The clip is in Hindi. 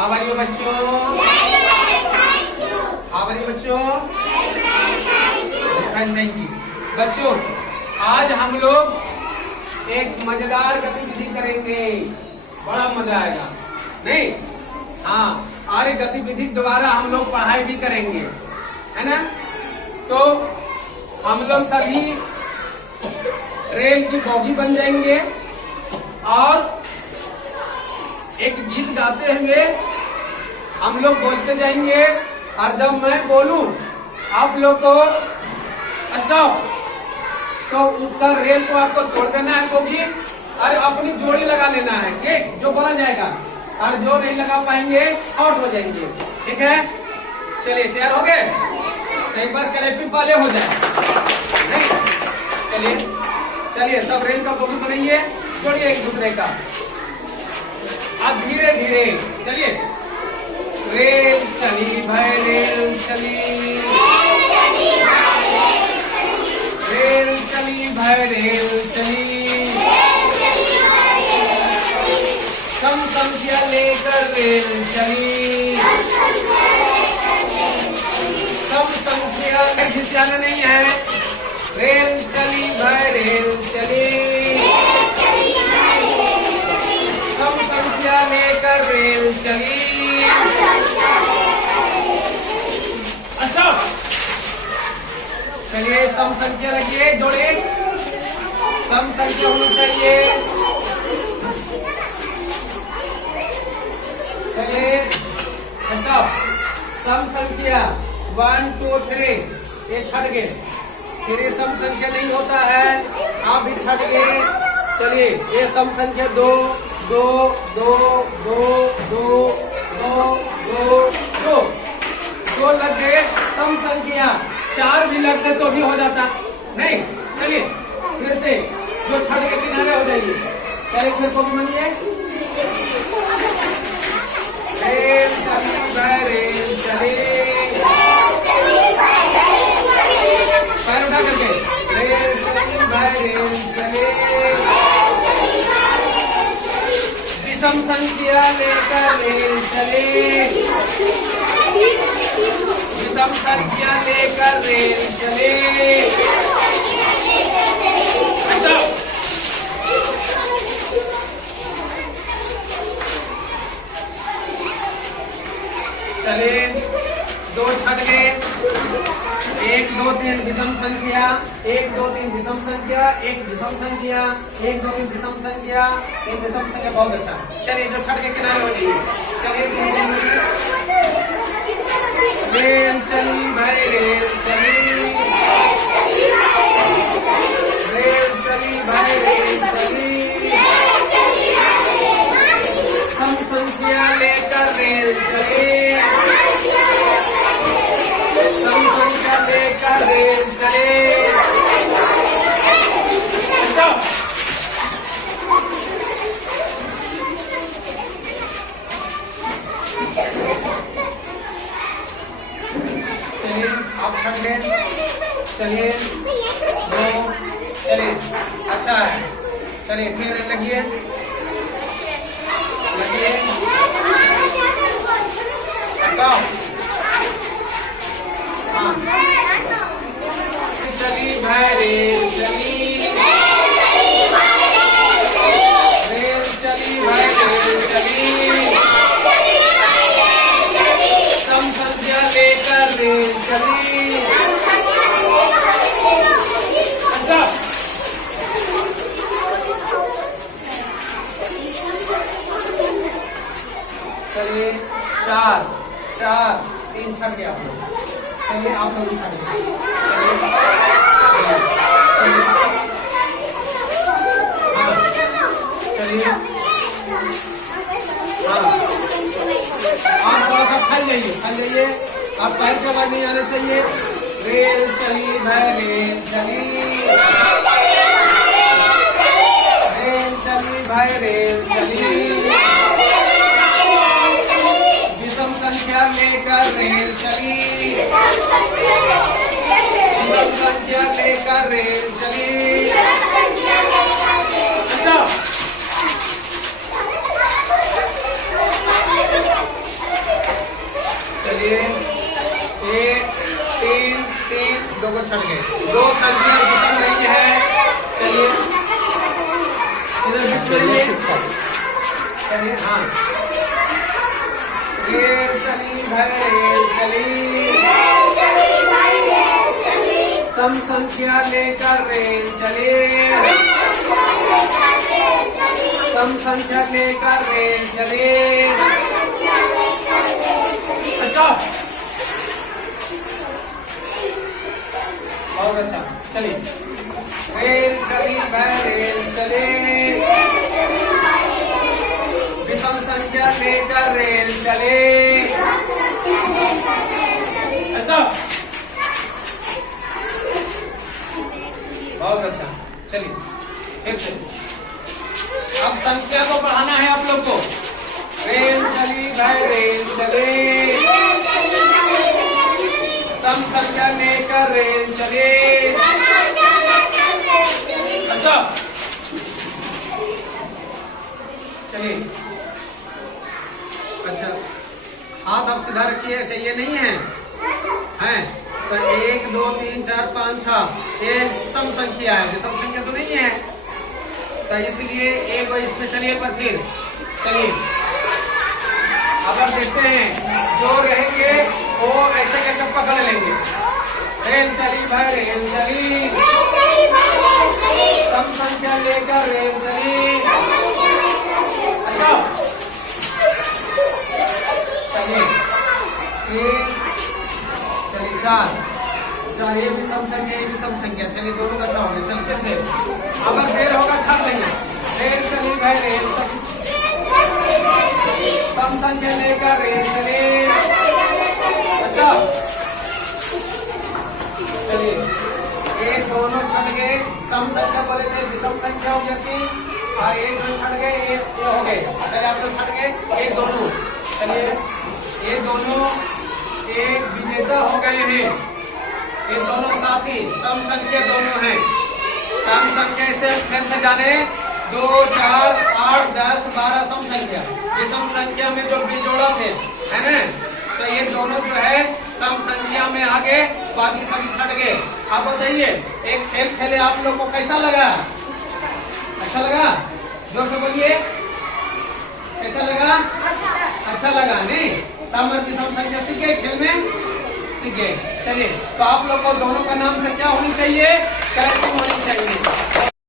हाउ आर यू बच्चों? हाउ आर यू बच्चों? थैंक यू बच्चों। आज हम लोग एक मजेदार गतिविधि करेंगे, बड़ा मजा आएगा नहीं? हाँ, और एक गतिविधि द्वारा हम लोग पढ़ाई भी करेंगे, है ना? तो हम लोग सभी रेल की बोगी बन जाएंगे और एक गीत गाते हुए हम लोग बोलते जाएंगे, और जब मैं बोलूं आप लोग को स्टॉप, तो उसका रेल को आपको तोड़ देना है बोगी, और अपनी जोड़ी लगा लेना है, ठीक? जो बोला जाएगा, और जो नहीं लगा पाएंगे आउट हो जाएंगे, ठीक है? चलिए, तैयार हो गए? तो एक बार क्लैपिंग वाले हो जाए, नहीं? चलिए चलिए, सब रेल का बोगी बनाइए, जोड़िए एक दूसरे का। अब धीरे धीरे चलिए। रेल चली भाई रेल चली, रेल चली भाई रेल चली, कम संख्या लेकर रेल चली, कम संख्या खिसियाना नहीं है। रेल चली भाई रेल चली, कम संख्या लेकर रेल चली। अच्छा, चलिए सम संख्या लगिए, जोड़े, सम संख्या होनी चाहिए। चलिए स्टॉप। सम संख्या 1 2 3 ये छट गए, फिर ये सम संख्या नहीं होता है, आप भी छट गए। चलिए ये सम संख्या 2 2 2 2 2 2 2 2 2 लग गए। सम संख्या 4 भी लगते तो भी हो जाता, नहीं? चलिए फिर से जो छठ के किनारे हो जाइए। चलिए फिर को बनिए। रेल चली भाई रेल चली, पैर उठा करके, रेल चली भाई रेल चली, विषम संख्या लेकर रेल चली, विषम संख्या लेकर रेल चले। अच्छा, चले 2 छट गए, 1 2 3 विषम संख्या, 1 2 3 विषम संख्या, 1 विषम संख्या, 1 2 3 विषम संख्या, 3 विषम संख्या। बहुत अच्छा। चलिए जो छठ के किनारे हो जाइए। चलिए रेल चली भाई रेल चली, रेल चली भाई रेल चली, कम संख्या लेकर रेल चली, कम संख्या लेकर रेल चली। आप छट गए। चलिए 2, चलिए अच्छा है। चलिए फिर लगिए लगिए, हाँ। चली भाई रेल चली, रेल चली भाई रेल चली, कम संख्या लेकर रेल चली। अच्छा, चलिए 4 4 3 छट गया आप लोग। चलिए आप लोग छट गए। चलिए आप थोड़ा सा फल जाइए, आप पैर के आवाज नहीं आना चाहिए। रेल चली भाई रेल चली, रेल चली भाई रेल चली, विषम संख्या लेकर रेल चली, विषम संख्या लेकर रेल चली। अच्छा, दोनों छट गए। दो संख्या विषम रही है। चलिए इधर बीच में रहिए। चलिए हाँ, रेल चली भाई रेल चली, सम संख्या लेकर रेल चली, सम संख्या लेकर रेल चली। अच्छा बहुत अच्छा। चलिए रेल चली भाई रेल चली, विषम संख्या लेकर रेल चले। अच्छा बहुत अच्छा। चलिए फिर से अब संख्या को बढ़ाना है आप लोग को। रेल चली भाई रेल चले, सम संख्या लेकर रेल चले। अच्छा चलिए अच्छा हाथ आप सीधा रखिए। अच्छा ये नहीं है हैं तो 1 2 3 4 5 6 ये सम संख्या है, विषम संख्या तो नहीं है, तो इसलिए एक इसमें चलिए पर फिर चलिए अब आप देखते हैं जो रहेंगे वो ऐसे करके पकड़ लेंगे। रेल चली भाई रेल चली, सम संख्या लेकर रेल चली। अच्छा चलिए चलिए 4 ये भी सम संख्या ये भी सम संख्या। चलिए दोनों का 6 हो गया। चल फिर से अगर देर होगा छाप देंगे। रेल चली भाई रेल सम संख्या लेकर रेल चली। अच्छा चलिए ये दोनों छट गए। सम संख्या बोले थे विषम संख्या हो जाती और एक दो छट गए ये हो गए। अगर आप लोग छट गए एक दोनों। चलिए ये दोनों एक विजेता हो गए हैं। ये दोनों साथी सम संख्या दोनों हैं। सम संख्या से फिर से जाने 2 4 8 10 12 सम संख्या। ये सम संख्या में जो बिजोड़ा थे है ना, तो ये दोनों जो है सम संख्या में आगे, बाकी सभी छट गए। आप बताइए एक खेल खेले आप लोग को कैसा लगा? अच्छा लगा? जोर से बोलिए कैसा लगा? अच्छा लगा नहीं? सम और विषम संख्या सीख गए, खेल में सीख गए। चलिए तो आप लोग को दोनों का नाम से क्या होनी चाहिए? करेक्टिंग होनी चाहिए।